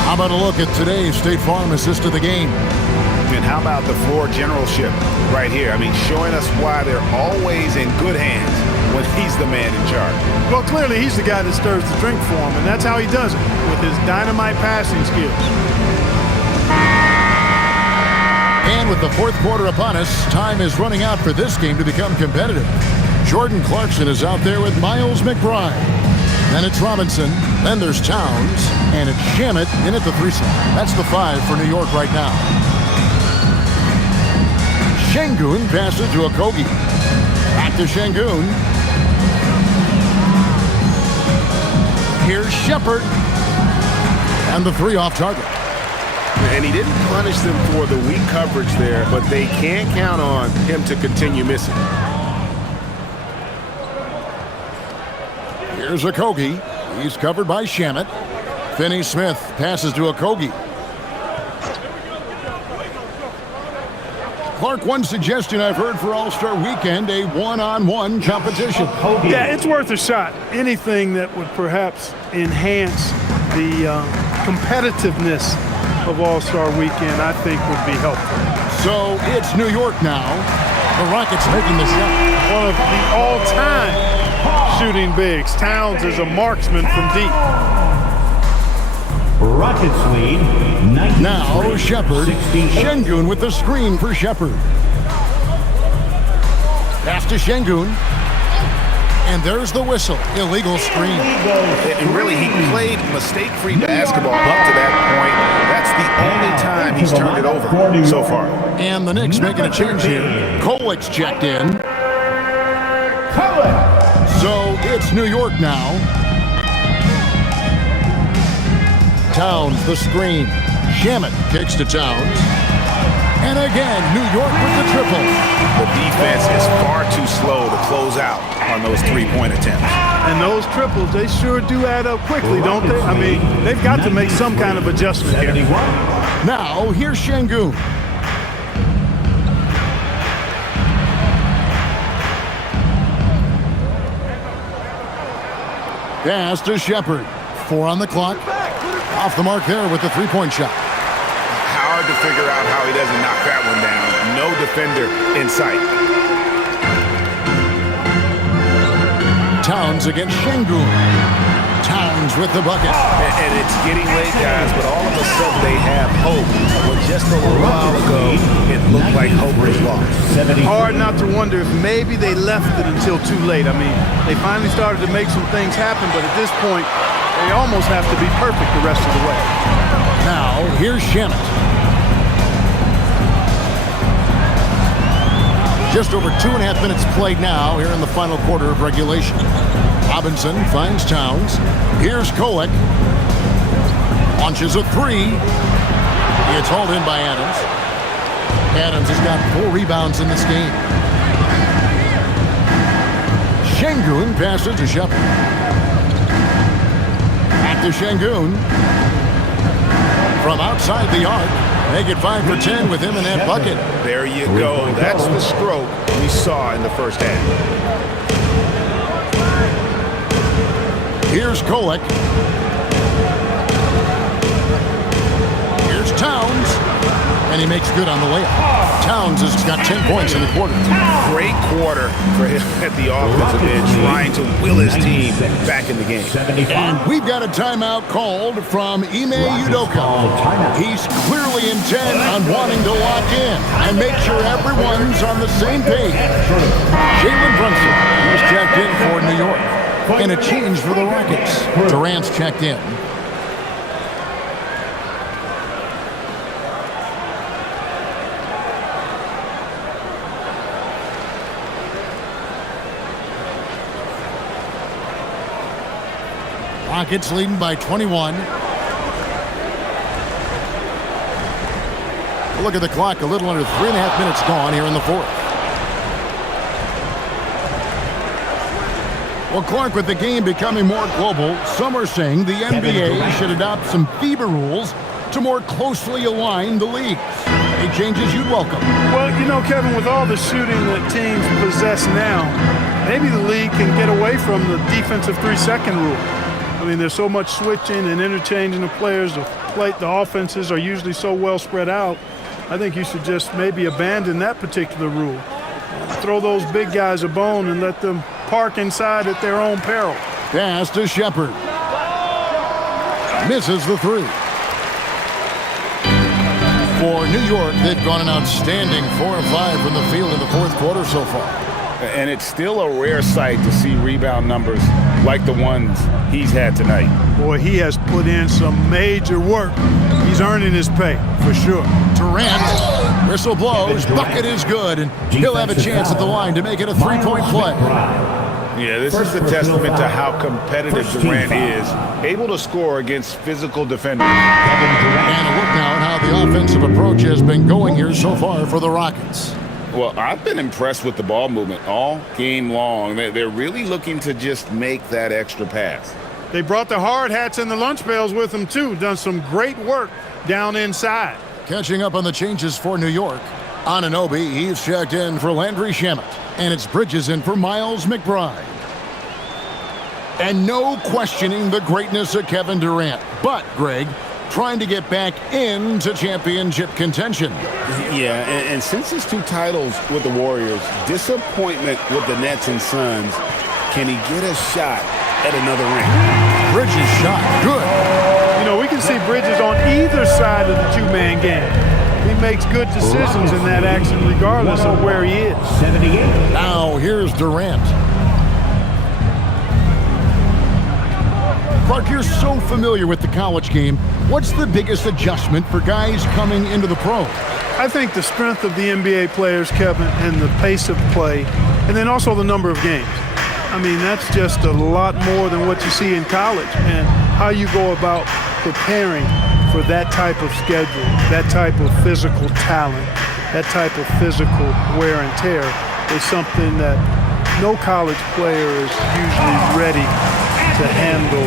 How about a look at today's State Farm assist of the game? And how about the floor generalship right here? I mean, showing us why they're always in good hands when he's the man in charge. Well, clearly he's the guy that stirs the drink for him, and that's how he does it, with his dynamite passing skills. And with the fourth quarter upon us, time is running out for this game to become competitive. Jordan Clarkson is out there with Miles McBride. Then it's Robinson. Then there's Towns. And it's Shamet in at the 3-slot. That's the 5 for New York right now. Şengün passes to Okogie. Back to Şengün. Here's Shepard. And the 3 off target. And he didn't punish them for the weak coverage there, but they can't count on him to continue missing. Here's Okogie. He's covered by Shamet. Finney-Smith passes to Okogie. Clark, one suggestion I've heard for All-Star Weekend, a one-on-one competition. Yeah, it's worth a shot. Anything that would perhaps enhance the competitiveness of All-Star Weekend, I think would be helpful. So it's New York now. The Rockets making the shot. One of the all-time shooting bigs. Towns is a marksman from deep. Rockets lead. Now Shepard. Şengün with the screen for Shepard. Pass to Şengün. And there's the whistle. Illegal screen. And really, he played mistake-free basketball up to that point. That's the only time he's turned it over so far. And the Knicks making a change here. Kolik's checked in. So it's New York now. Towns, the screen. Shamet kicks to Towns. And again, New York with the triple. The defense is far too slow to close out on those three-point attempts. And those triples, they sure do add up quickly, don't they? I mean, they've got to make some kind of adjustment here. Now, here's Şengün. Pass to Shepard. 4 on the clock. Off the mark there with the three-point shot. Hard to figure out how he doesn't knock that one down. No defender in sight. Towns against Şengün. Towns with the bucket. And it's getting late, guys, but all of a sudden they have hope. When just a little while ago, it looked like hope was lost. Hard not to wonder if maybe they left it until too late. I mean, they finally started to make some things happen, but at this point, they almost have to be perfect the rest of the way. Now, here's Shamet. Just over 2.5 minutes played now here in the final quarter of regulation. Robinson finds Towns. Here's Kolik. Launches a three. It's hauled in by Adams. Adams has got 4 rebounds in this game. Şengün passes to Shepard. Back to Şengün. From outside the arc. Make it 5 for 10 with him in that bucket. There you go. That's the stroke we saw in the first half. Here's Kolik. Here's Towns. And he makes good on the layup. Towns has got 10 points in the quarter. Great quarter for him at the offensive end, trying to will his team back in the game. And we've got a timeout called from Ime Udoka. He's clearly intent on wanting to lock in and make sure everyone's on the same page. Jalen Brunson was checked in for New York. And a change for the Rockets. Durant's checked in. Rockets leading by 21. Look at the clock, a little under 3.5 minutes gone here in the fourth. Well, Clark, with the game becoming more global, some are saying the NBA should adopt some FIBA rules to more closely align the leagues. Any changes you'd welcome? Well, you know, Kevin, with all the shooting that teams possess now, maybe the league can get away from the defensive 3-second rule. I mean, there's so much switching and interchanging of players. The offenses are usually so well spread out. I think you should just maybe abandon that particular rule. Throw those big guys a bone and let them park inside at their own peril. Pass to Shepard. Misses the three. For New York, they've gone an outstanding 4 of 5 from the field in the fourth quarter so far. And it's still a rare sight to see rebound numbers like the ones he's had tonight. Boy, he has put in some major work. He's earning his pay, for sure. Durant, whistle blows, bucket is good, and he'll have a chance at the line to make it a 3-point play. Yeah, this is a testament to how competitive Durant is, able to score against physical defenders. And a look now at how the offensive approach has been going here so far for the Rockets. Well, I've been impressed with the ball movement all game long. They're really looking to just make that extra pass. They brought the hard hats and the lunch pails with them, too. Done some great work down inside. Catching up on the changes for New York. Anunoby, he's checked in for Landry Shamet. And it's Bridges in for Miles McBride. And no questioning the greatness of Kevin Durant. But, Greg, trying to get back into championship contention. Yeah, and since his 2 titles with the Warriors, disappointment with the Nets and Suns, can he get a shot at another ring? Bridges shot, good. You know, we can see Bridges on either side of the two-man game. He makes good decisions in that action regardless of where he is. 78. Now here's Durant. Clark, you're so familiar with the college game. What's the biggest adjustment for guys coming into the pros? I think the strength of the NBA players, Kevin, and the pace of play, and then also the number of games. I mean, that's just a lot more than what you see in college, and how you go about preparing for that type of schedule, that type of physical talent, that type of physical wear and tear is something that no college player is usually ready to handle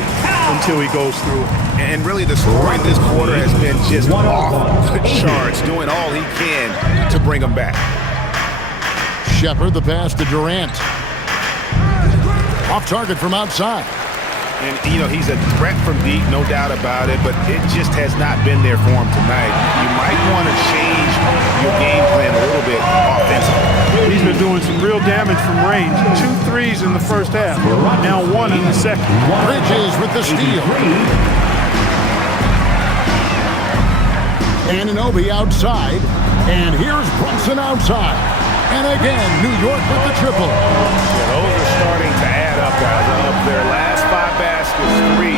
until he goes through it. And really the scoring this quarter has been just off the charts, doing all he can to bring them back. Shepard, the pass to Durant. Off target from outside. And, you know, he's a threat from deep, no doubt about it, but it just has not been there for him tonight. You might want to change your game plan a little bit offensively. He's been doing some real damage from range. 2 threes in the first half, now 1 in the second. Bridges with the steal. Anunoby outside, and here's Brunson outside. And again, New York with the triple. Yeah, those are starting to add up, guys. Of their last 5 baskets, 3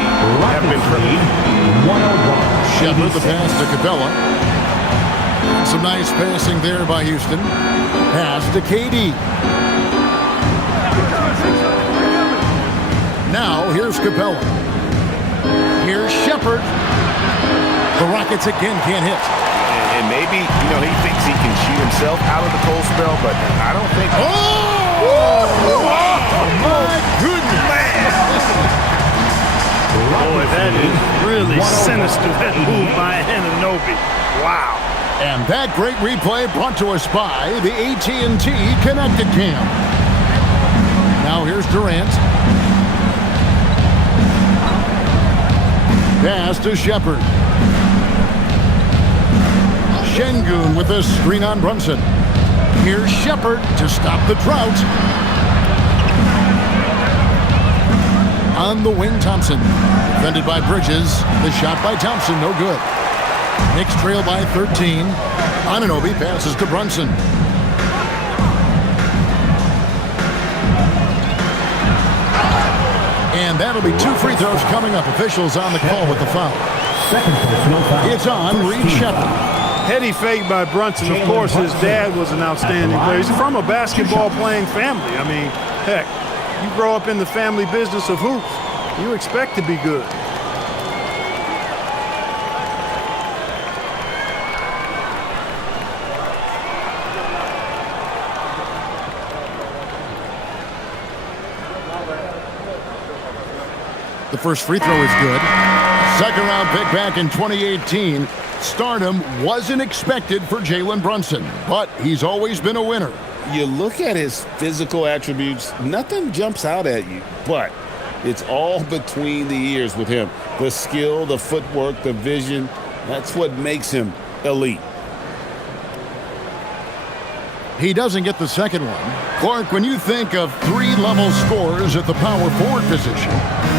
have been tripled. Shepard, the pass to Capella. Some nice passing there by Houston. Pass to KD. Now, here's Capella. Here's Shepard. The Rockets again can't hit. And maybe, you know, he thinks he can shoot himself out of the cold spell, but I don't think... Oh, my goodness. Boy, that is really sinister, that move by Anunoby. Wow. And that great replay brought to us by the AT&T Connecticut Cam. Now here's Durant. Pass to Shepard. Şengün with a screen on Brunson. Here's Shepard to stop the drought. On the wing, Thompson. Defended by Bridges. The shot by Thompson, no good. Knicks trail by 13. Anunoby passes to Brunson. And that'll be 2 free throws coming up. Officials on the call with the foul. It's on Reed Shepard. Heady fake by Brunson. Of course, his dad was an outstanding player. He's from a basketball-playing family. I mean, heck, you grow up in the family business of hoops, you expect to be good. The first free throw is good. Second round pick back in 2018. Stardom wasn't expected for Jalen Brunson, but he's always been a winner. You look at his physical attributes, nothing jumps out at you, but it's all between the ears with him. The skill, the footwork, the vision, that's what makes him elite. He doesn't get the second one. Clark, when you think of 3-level scorers at the power forward position,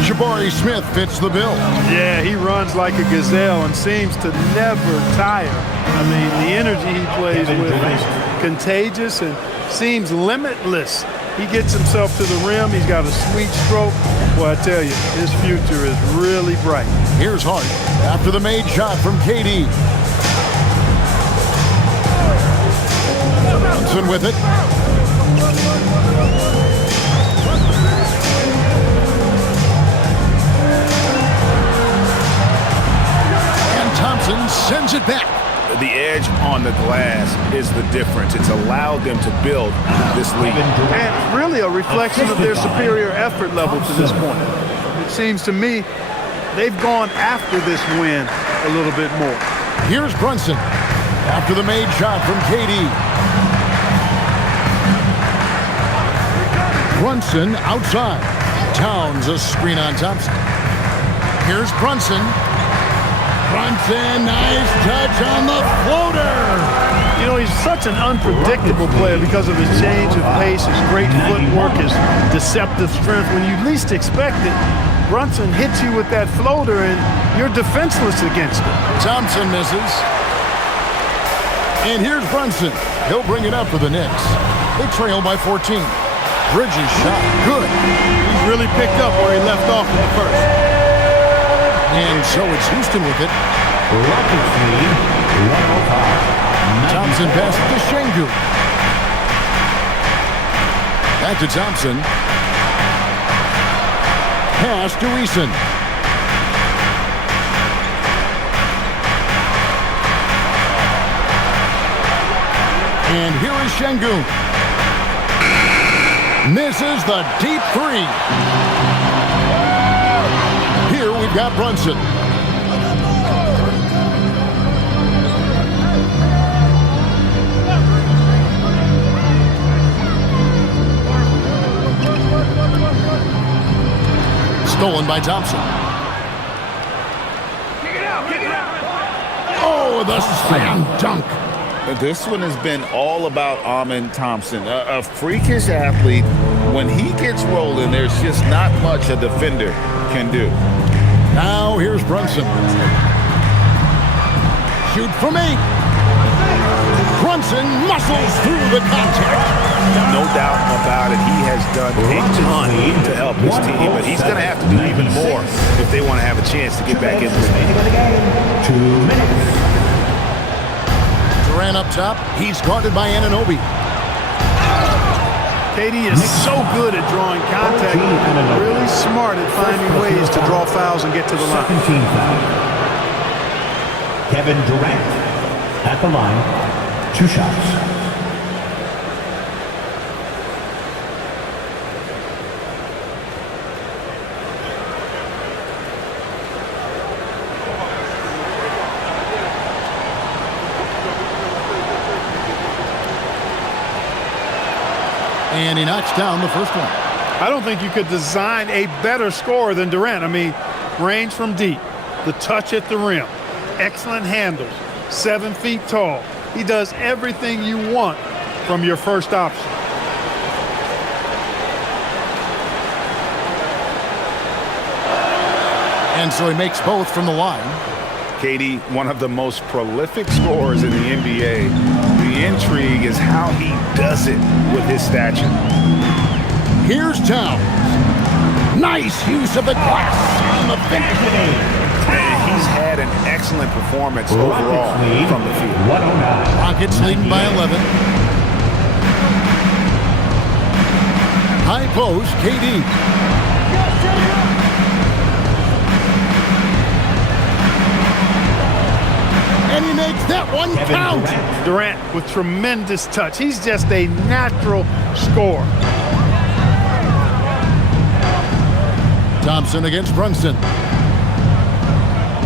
Jabari Smith fits the bill. Yeah, he runs like a gazelle and seems to never tire. I mean, the energy he plays with is contagious and seems limitless. He gets himself to the rim. He's got a sweet stroke. Well, I tell you, his future is really bright. Here's Hart after the made shot from KD. Brunson with it. sends it back. The edge on the glass is the difference. It's allowed them to build this lead. And really a reflection of their superior effort level to this point. It seems to me they've gone after this win a little bit more. Here's Brunson after the made shot from KD. Brunson outside. Towns a screen on Thompson. Here's Brunson. Brunson, nice touch on the floater. You know, he's such an unpredictable player because of his change of pace, his great footwork, his deceptive strength. When you least expect it, Brunson hits you with that floater and you're defenseless against it. Thompson misses. And here's Brunson. He'll bring it up for the Knicks. They trail by 14. Bridges shot good. He's really picked up where he left off in the first. And so it's Houston with it. Rockets lead 105. Thompson passes to Şengün. Back to Thompson. Pass to Eason. And here is Şengün. Misses the deep three. Here we've got Brunson. Stolen by Thompson. Oh, the slam dunk. This one has been all about Amen Thompson, a freakish athlete. When he gets rolling, there's just not much a defender can do. Now here's Brunson. Shoot from 8. Brunson muscles through the contact. No doubt about it. He has done a ton to help his team, but he's going to have to do even more if they want to have a chance to get back in this game. 2 minutes. Durant up top. He's guarded by Anunoby. KD is so good at drawing contact, really smart at finding ways to draw fouls and get to the line. Second team foul. Kevin Durant at the line. 2 shots. And he knocks down the first one. I don't think you could design a better scorer than Durant. I mean, range from deep, the touch at the rim, excellent handles, 7 feet tall. He does everything you want from your first option. And so he makes both from the line. KD, one of the most prolific scorers in the NBA. The intrigue is how he does it with his stature. Here's Towns. Nice use of the glass on the finish. And he's had an excellent performance overall from the field. 109. Rockets leading by 11. High post, KD. And he makes that one count. Durant with tremendous touch. He's just a natural scorer. Thompson against Brunson.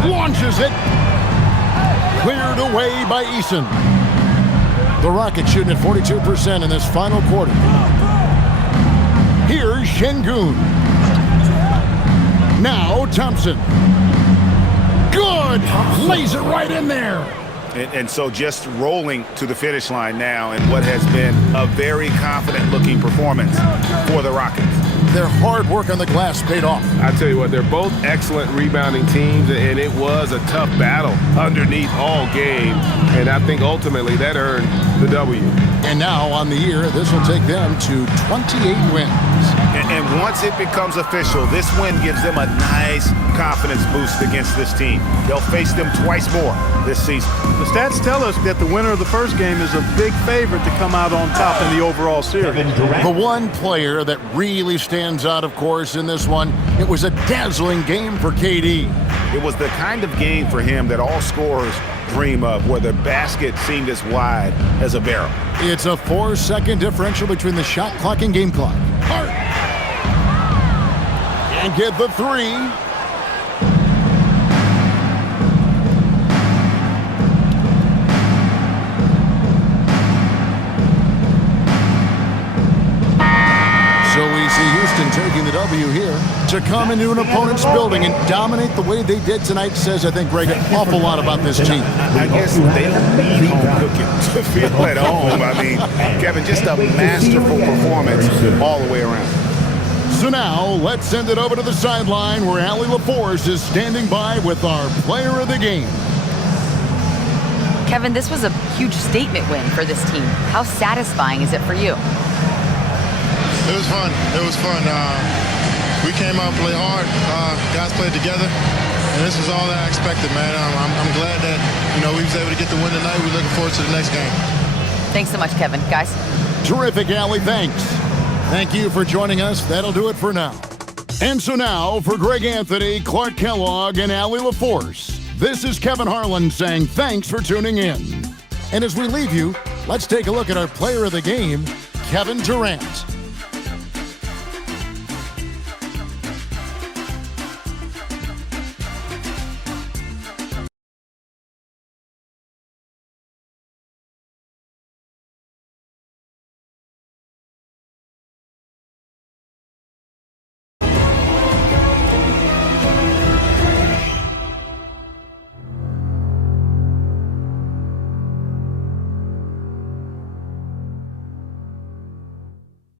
Launches it. Cleared away by Eason. The Rockets shooting at 42% in this final quarter. Here's Şengün. Now Thompson. Good! Lays it right in there. And so just rolling to the finish line now in what has been a very confident-looking performance for the Rockets. Their hard work on the glass paid off. I tell you what, they're both excellent rebounding teams, and it was a tough battle underneath all game, and I think ultimately that earned the W. And now on the year, this will take them to 28 wins. And once it becomes official, this win gives them a nice confidence boost against this team. They'll face them twice more this season. The stats tell us that the winner of the first game is a big favorite to come out on top in the overall series. The one player that really stands out, of course, in this one, it was a dazzling game for KD. It was the kind of game for him that all scorers dream of, where the basket seemed as wide as a barrel. It's a 4-second differential between the shot clock and game clock. Hart. And get the three. So we see Houston taking the W here. To come into an opponent's building and dominate the way they did tonight says, I think, Greg, an awful lot about this team. I guess they don't need home cooking to feel at home. I mean, Kevin, just a masterful performance all the way around. So now, let's send it over to the sideline where Allie LaForce is standing by with our player of the game. Kevin, this was a huge statement win for this team. How satisfying is it for you? It was fun. It was fun. We came out and played hard. Guys played together, and this was all that I expected, man. I'm glad that we was able to get the win tonight. We're looking forward to the next game. Thanks so much, Kevin. Guys. Terrific, Allie. Thanks. Thank you for joining us. That'll do it for now. And so now, for Greg Anthony, Clark Kellogg, and Allie LaForce, this is Kevin Harlan saying thanks for tuning in. And as we leave you, let's take a look at our player of the game, Kevin Durant.